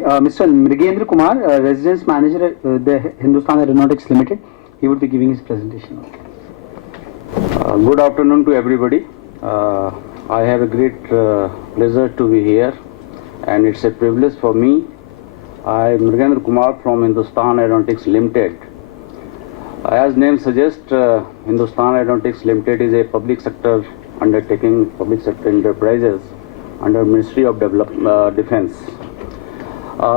Mr. Mrigendra Kumar, Residence Manager at the Hindustan Aeronautics Limited. He would be giving his presentation. Good afternoon to everybody. I have a great pleasure to be here, and it's a privilege for me. I am Mrigendra Kumar from Hindustan Aeronautics Limited. As name suggests, Hindustan Aeronautics Limited is a public sector undertaking, public sector enterprises under Ministry of Defence.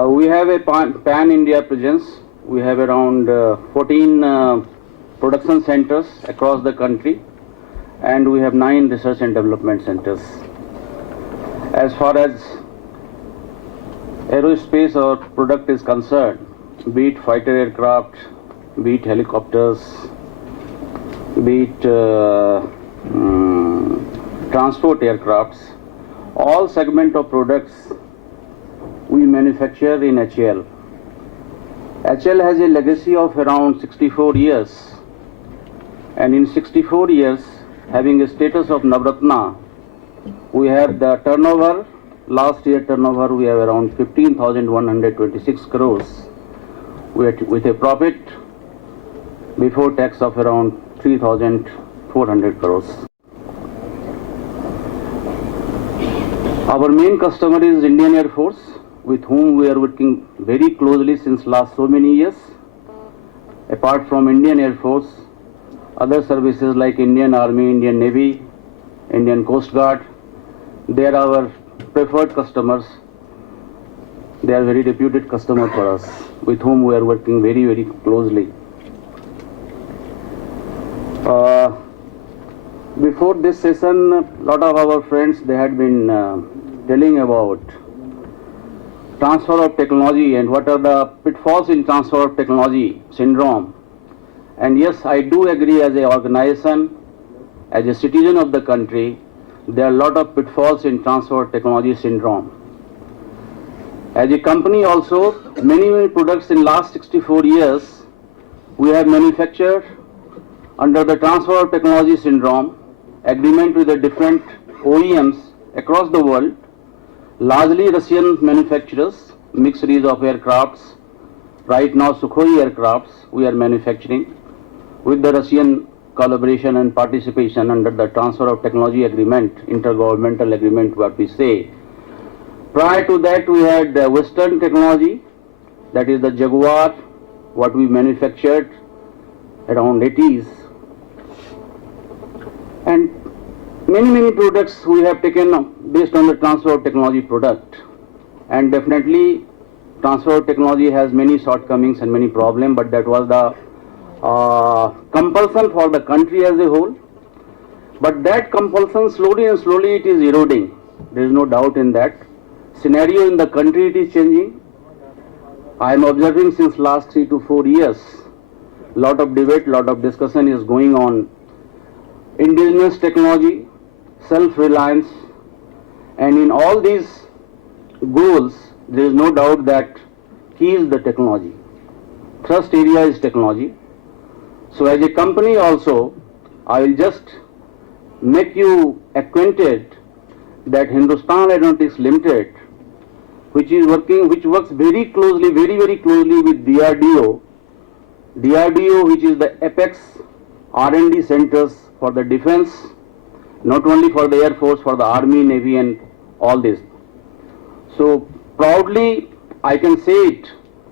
We have a pan-India presence. We have around 14 production centers across the country, and we have 9 research and development centers. As far as aerospace or product is concerned, be it fighter aircraft, be it helicopters, be it transport aircrafts, all segment of products we manufacture in HAL. HAL has a legacy of around 64 years, and in 64 years, having a status of Navratna, we have the turnover, last year turnover we have around 15,126 crores with a profit before tax of around 3,400 crores. Our main customer is Indian Air Force, with whom we are working very closely since last so many years. Apart from Indian Air Force, other services like Indian Army, Indian Navy, Indian Coast Guard, they are our preferred customers. They are very reputed customers for us, with whom we are working very, very closely. Before this session, a lot of our friends, they had been telling about transfer of technology and what are the pitfalls in transfer of technology syndrome. And yes, I do agree, as an organization, as a citizen of the country, there are a lot of pitfalls in transfer of technology syndrome. As a company also, many products in last 64 years we have manufactured under the transfer of technology syndrome agreement with the different OEMs across the world, largely Russian manufacturers, mixed series of aircrafts. Right now Sukhoi aircrafts we are manufacturing with the Russian collaboration and participation under the transfer of technology agreement, intergovernmental agreement what we say. Prior to that we had Western technology, that is the Jaguar, what we manufactured around 80s. And many products we have taken based on the transfer of technology product. And definitely transfer of technology has many shortcomings and many problems, but that was the compulsion for the country as a whole. But that compulsion slowly it is eroding. There is no doubt in that. Scenario in the country, it is changing. I am observing since last 3 to 4 years, lot of debate, lot of discussion is going on. Indigenous technology, self-reliance, and in all these goals, there is no doubt that key is the technology. Thrust area is technology. So as a company also, I will just make you acquainted that Hindustan Aeronautics Limited, which works very closely with DRDO, which is the apex R&D centers for the defense, not only for the Air Force, for the Army, Navy and all this. So proudly I can say it,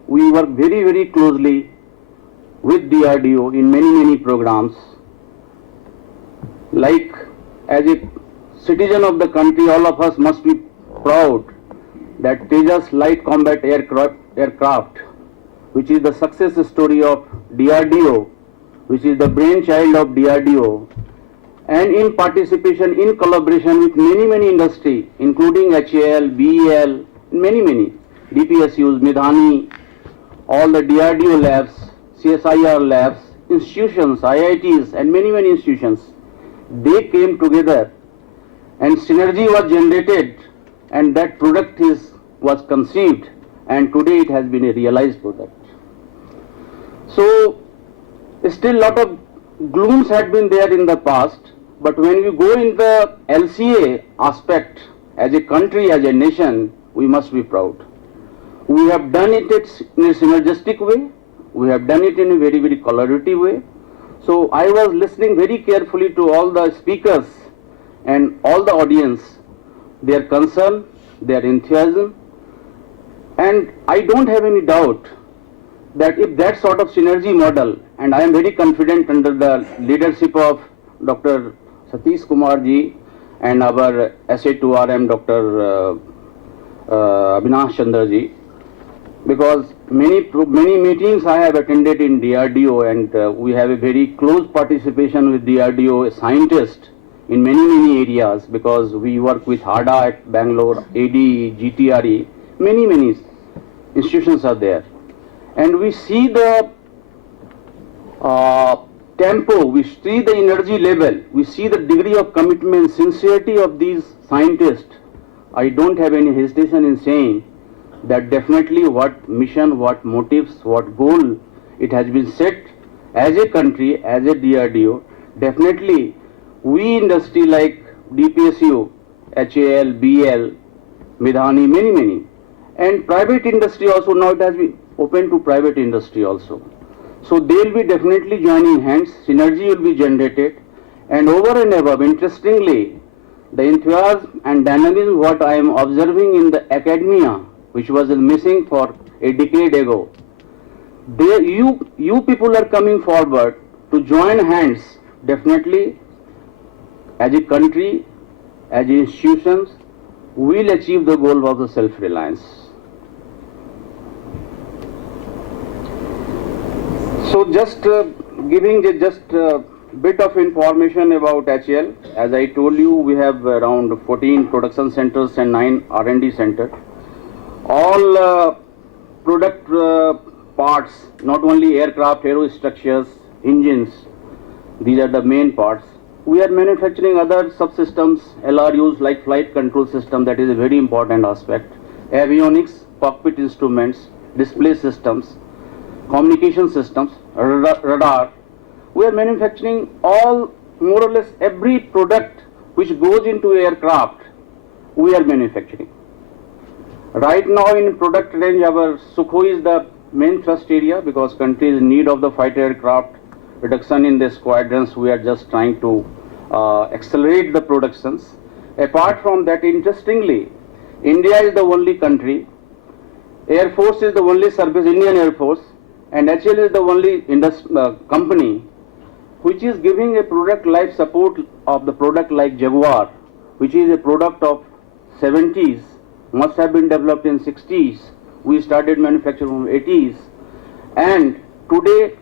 we work very closely with DRDO in many programs. Like as a citizen of the country, all of us must be proud that Tejas Light Combat Aircraft, which is the success story of DRDO, which is the brainchild of DRDO, and in participation, in collaboration with many industry, including HAL, BEL, many DPSUs, Midhani, all the DRDO labs, CSIR labs, institutions, IITs, and many institutions. They came together and synergy was generated, and that product was conceived, and today it has been a realized product. So still lot of glooms had been there in the past, but when we go in the LCA aspect, as a country, as a nation, we must be proud. We have done it in a synergistic way. We have done it in a very, very collaborative way. So I was listening very carefully to all the speakers and all the audience, their concern, their enthusiasm, and I don't have any doubt that if that sort of synergy model, and I am very confident under the leadership of Dr. Satish Kumar ji and our SA2RM Dr. Avinash Chandra ji, because many meetings I have attended in DRDO, and we have a very close participation with DRDO scientists in many areas, because we work with HADA at Bangalore, ADE, GTRE, many institutions are there, and we see the tempo, we see the energy level, we see the degree of commitment, sincerity of these scientists. I don't have any hesitation in saying that definitely what mission, what motives, what goal it has been set as a country, as a DRDO, definitely we industry like DPSU, HAL, BL, Midhani, many, and private industry also, now it has been open to private industry also. So they will be definitely joining hands, synergy will be generated, and over and above, interestingly, the enthusiasm and dynamism what I am observing in the academia, which was missing for a decade ago, you people are coming forward to join hands, definitely as a country, as institutions, will achieve the goal of the self-reliance. So just giving just bit of information about HAL. As I told you, we have around 14 production centers and 9 R&D centers. All product parts, not only aircraft, aerostructures, engines, these are the main parts. We are manufacturing other subsystems, LRUs like flight control system, that is a very important aspect, avionics, cockpit instruments, display systems, communication systems, radar. We are manufacturing all, more or less every product which goes into aircraft, we are manufacturing. Right now in product range, our Sukhoi is the main thrust area, because country is in need of the fighter aircraft, reduction in the squadrons, we are just trying to accelerate the productions. Apart from that, interestingly, India is the only country, Air Force is the only service, Indian Air Force, and HAL is the only company which is giving a product life support of the product like Jaguar, which is a product of 70s, must have been developed in 60s. We started manufacturing from 80s, and today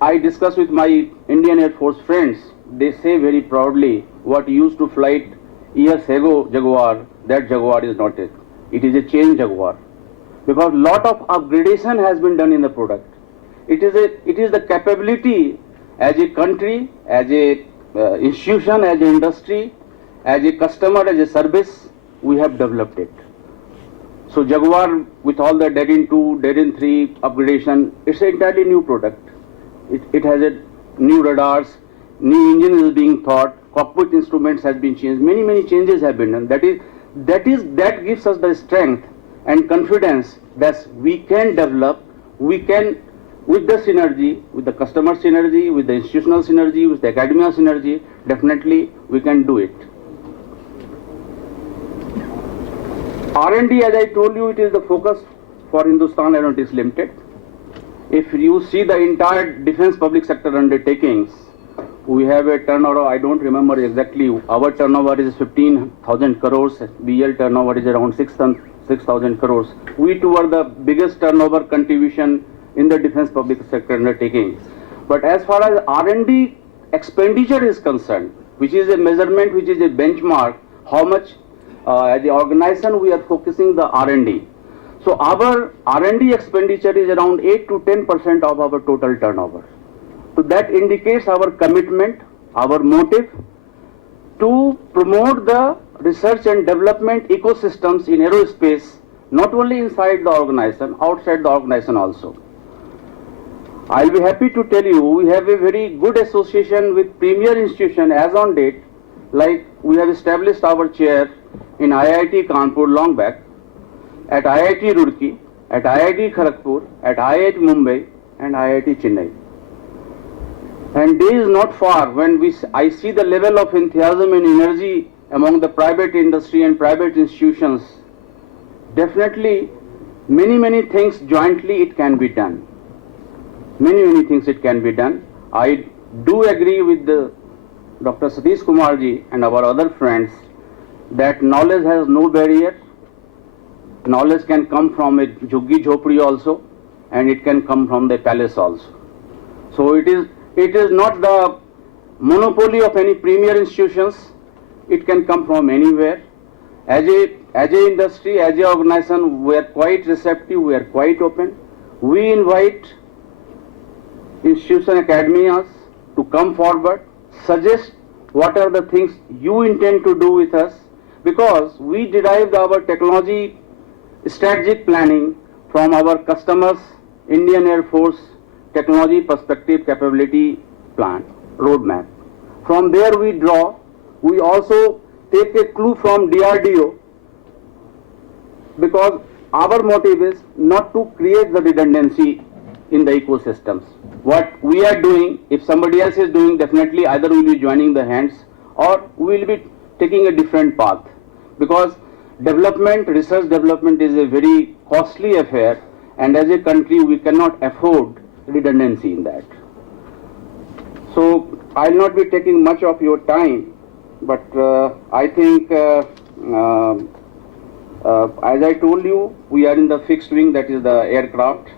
I discuss with my Indian Air Force friends, they say very proudly, what used to fly years ago Jaguar, that Jaguar is not it. It is a changed Jaguar, because lot of upgradation has been done in the product. It is the capability as a country, as a institution, as a industry, as a customer, as a service, we have developed it. So Jaguar, with all the Darin 2, Darin 3 upgradation, it's an entirely new product. It has a new radars, new engine is being thought, cockpit instruments has been changed, many changes have been done. That gives us the strength and confidence that we can develop, we can, with the synergy, with the customer synergy, with the institutional synergy, with the academia synergy, definitely we can do it. R&D, as I told you, it is the focus for Hindustan Aeronautics Limited. If you see the entire defense public sector undertakings, we have a turnover, I don't remember exactly, our turnover is 15,000 crores, BL turnover is around 6,000 crores. We too are the biggest turnover contribution in the defense public sector undertaking. But as far as R&D expenditure is concerned, which is a measurement, which is a benchmark, how much as the organization we are focusing the R&D. So our R&D expenditure is around 8 to 10% of our total turnover. So that indicates our commitment, our motive to promote the research and development ecosystems in aerospace, not only inside the organization, outside the organization also. I'll be happy to tell you, we have a very good association with premier institution as on date, like we have established our chair in IIT Kanpur long back, at IIT Roorkee, at IIT Kharagpur, at IIT Mumbai and IIT Chennai. And day is not far when I see the level of enthusiasm and energy among the private industry and private institutions. Definitely, many things jointly it can be done. Many things it can be done. I do agree with Dr. Satish Kumar ji and our other friends that knowledge has no barrier. Knowledge can come from a jhuggi jhopri also, and it can come from the palace also. So it is not the monopoly of any premier institutions. It can come from anywhere. As a industry, as a organization, we are quite receptive, we are quite open. We invite institution academias to come forward, suggest what are the things you intend to do with us, because we derived our technology strategic planning from our customers, Indian Air Force Technology Perspective Capability Plan, roadmap. From there we draw, we also take a clue from DRDO, because our motive is not to create the redundancy in the ecosystems. What we are doing, if somebody else is doing, definitely either we will be joining the hands or we will be taking a different path, because research development is a very costly affair, and as a country we cannot afford redundancy in that. So I will not be taking much of your time, but I think as I told you, we are in the fixed wing, that is the aircraft.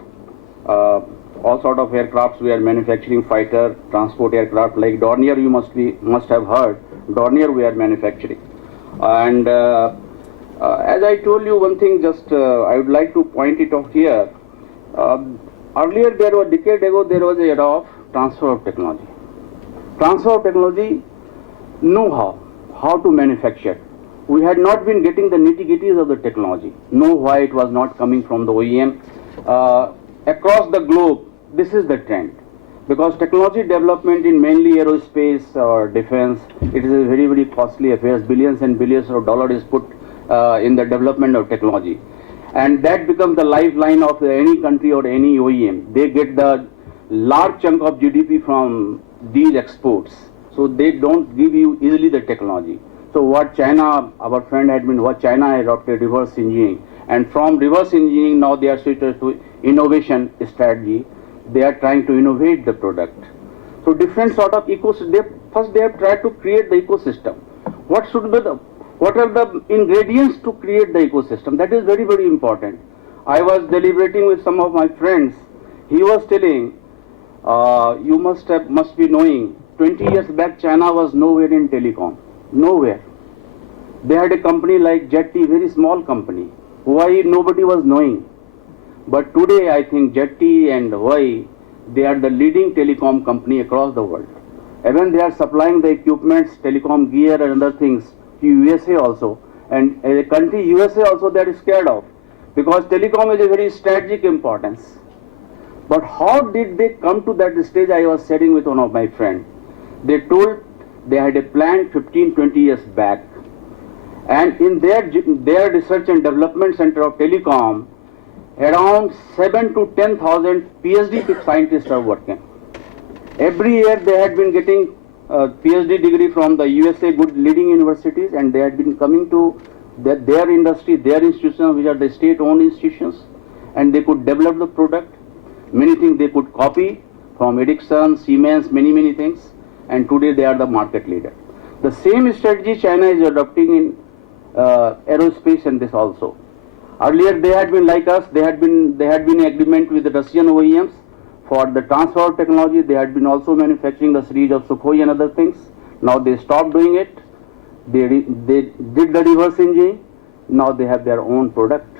All sort of aircrafts we are manufacturing, fighter, transport aircraft like Dornier, you must have heard. Dornier we are manufacturing. And as I told you one thing, just I would like to point it out here. Earlier, a decade ago, there was an era of transfer of technology. Transfer of technology, know how to manufacture. We had not been getting the nitty-gritties of the technology. Know why it was not coming from the OEM. Across the globe, this is the trend. Because technology development in mainly aerospace or defense, it is a very costly affair. Billions and billions of dollars is put in the development of technology. And that becomes the lifeline of any country or any OEM. They get the large chunk of GDP from these exports. So they don't give you easily the technology. So what China, our friend what China adopted reverse engineering. And from reverse engineering now they are switched to innovation strategy. They are trying to innovate the product. So different sort of ecosystem. First they have tried to create the ecosystem. What are the ingredients to create the ecosystem? That is very important. I was deliberating with some of my friends. He was telling, you must be knowing, 20 years back China was nowhere in telecom. Nowhere. They had a company like Jetty, very small company. Why nobody was knowing. But today I think Jetty and Huawei, they are the leading telecom company across the world. Even they are supplying the equipments, telecom gear and other things to USA also. And as a country, USA also they are scared of. Because telecom is a very strategic importance. But how did they come to that stage? I was sitting with one of my friends. They told they had a plan 15-20 years back. And in their research and development center of telecom, around 7,000 to 10,000 PhD scientists are working. Every year they had been getting a PhD degree from the USA good leading universities, and they had been coming to their industry, their institutions, which are the state-owned institutions, and they could develop the product. Many things they could copy from Ericsson, Siemens, many things, and today they are the market leader. The same strategy China is adopting in aerospace and this also. Earlier they had been like us, they had been in agreement with the Russian OEMs for the transfer of technology. They had been also manufacturing the series of Sukhoi and other things. Now they stopped doing it. They did the reverse engineering. Now they have their own product,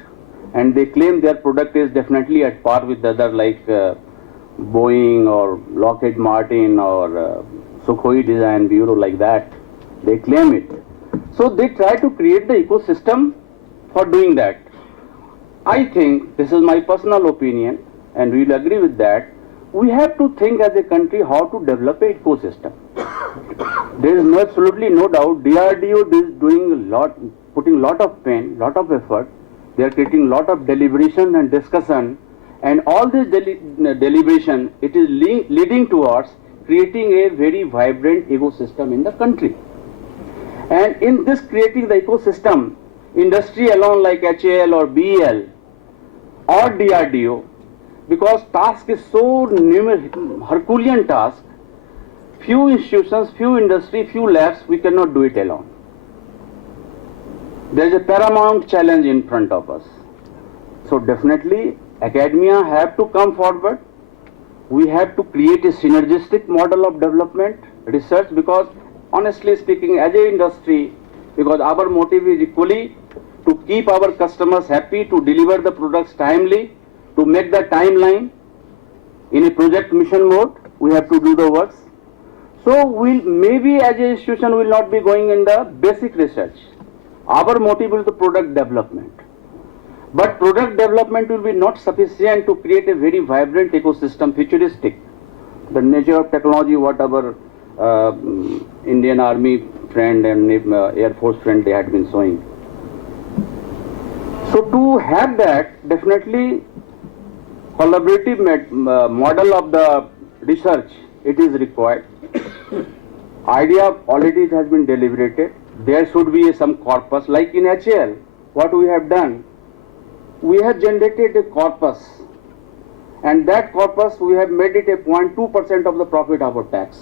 and they claim their product is definitely at par with the other like Boeing or Lockheed Martin or Sukhoi Design Bureau, like that. They claim it. So they try to create the ecosystem for doing that. I think, this is my personal opinion, and we will agree with that, we have to think as a country how to develop an ecosystem. There is absolutely no doubt DRDO is doing putting lot of pain, lot of effort. They are creating lot of deliberation and discussion, and all this deliberation, it is leading towards creating a very vibrant ecosystem in the country. And in this creating the ecosystem, industry alone like HAL or BEL or DRDO, because task is so Herculean task, few institutions, few industry, few labs, we cannot do it alone. There is a paramount challenge in front of us. So definitely academia have to come forward. We have to create a synergistic model of development, research, because honestly speaking, as an industry, because our motive is equally to keep our customers happy, to deliver the products timely, to make the timeline in a project mission mode, we have to do the works. So we'll maybe as an institution will not be going in the basic research. Our motive is the product development. But product development will be not sufficient to create a very vibrant ecosystem, futuristic. The nature of technology, what our Indian Army friend and Air Force friend they had been showing. So to have that, definitely collaborative model of the research, it is required. Idea already it has been deliberated. There should be some corpus, like in HAL, what we have done. We have generated a corpus, and that corpus we have made it a 0.2% of the profit after tax.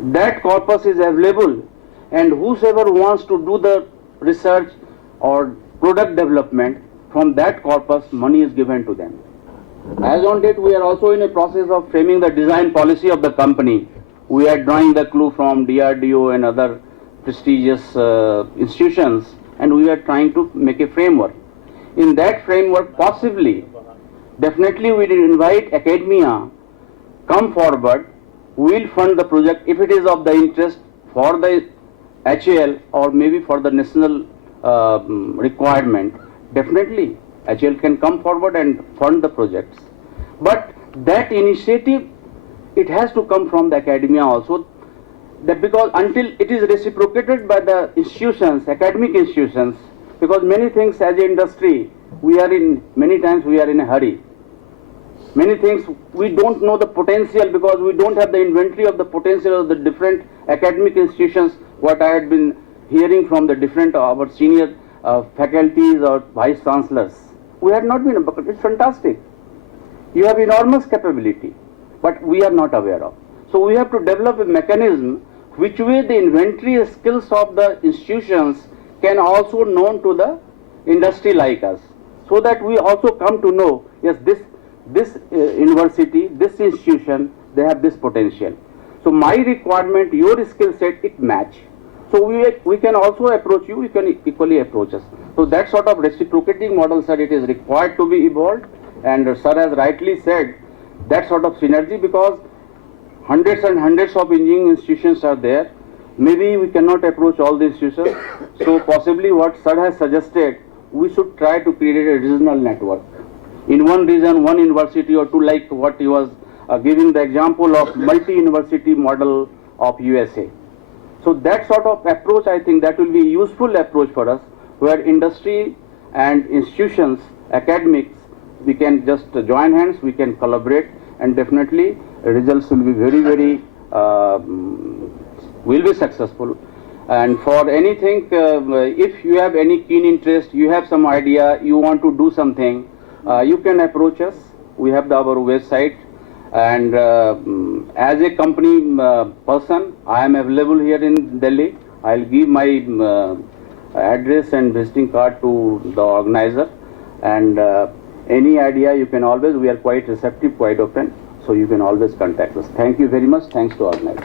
That corpus is available, and whosoever wants to do the research or product development, from that corpus money is given to them. As on date, we are also in a process of framing the design policy of the company. We are drawing the clue from DRDO and other prestigious institutions, and we are trying to make a framework. In that framework, possibly, definitely we will invite academia, come forward, we will fund the project if it is of the interest for the HAL or maybe for the national requirement. Definitely, HAL can come forward and fund the projects. But that initiative, it has to come from the academia also. That because until it is reciprocated by the institutions, academic institutions, because many things as an industry, many times we are in a hurry. Many things we don't know the potential because we don't have the inventory of the potential of the different academic institutions, what I had been hearing from the different our senior faculties or vice chancellors. We have not been, it's fantastic. You have enormous capability, but we are not aware of. So we have to develop a mechanism which way the inventory skills of the institutions can also known to the industry like us, so that we also come to know, yes, this university, this institution, they have this potential. So my requirement, your skill set, it match. So we can also approach you, you can equally approach us. So that sort of reciprocating model, sir, it is required to be evolved, and sir has rightly said that sort of synergy, because hundreds and hundreds of engineering institutions are there. Maybe we cannot approach all the institutions. So possibly what sir has suggested, we should try to create a regional network. In one region, one university or two, like what he was giving the example of multi-university model of USA. So that sort of approach, I think that will be a useful approach for us, where industry and institutions, academics, we can just join hands, we can collaborate, and definitely results will be very, very, will be successful. And for anything, if you have any keen interest, you have some idea, you want to do something, you can approach us. We have our website, and as a company person, I am available here in Delhi. I'll give my address and visiting card to the organizer, and any idea you can always, we are quite receptive, quite open, so you can always contact us. Thank you very much. Thanks to organizer.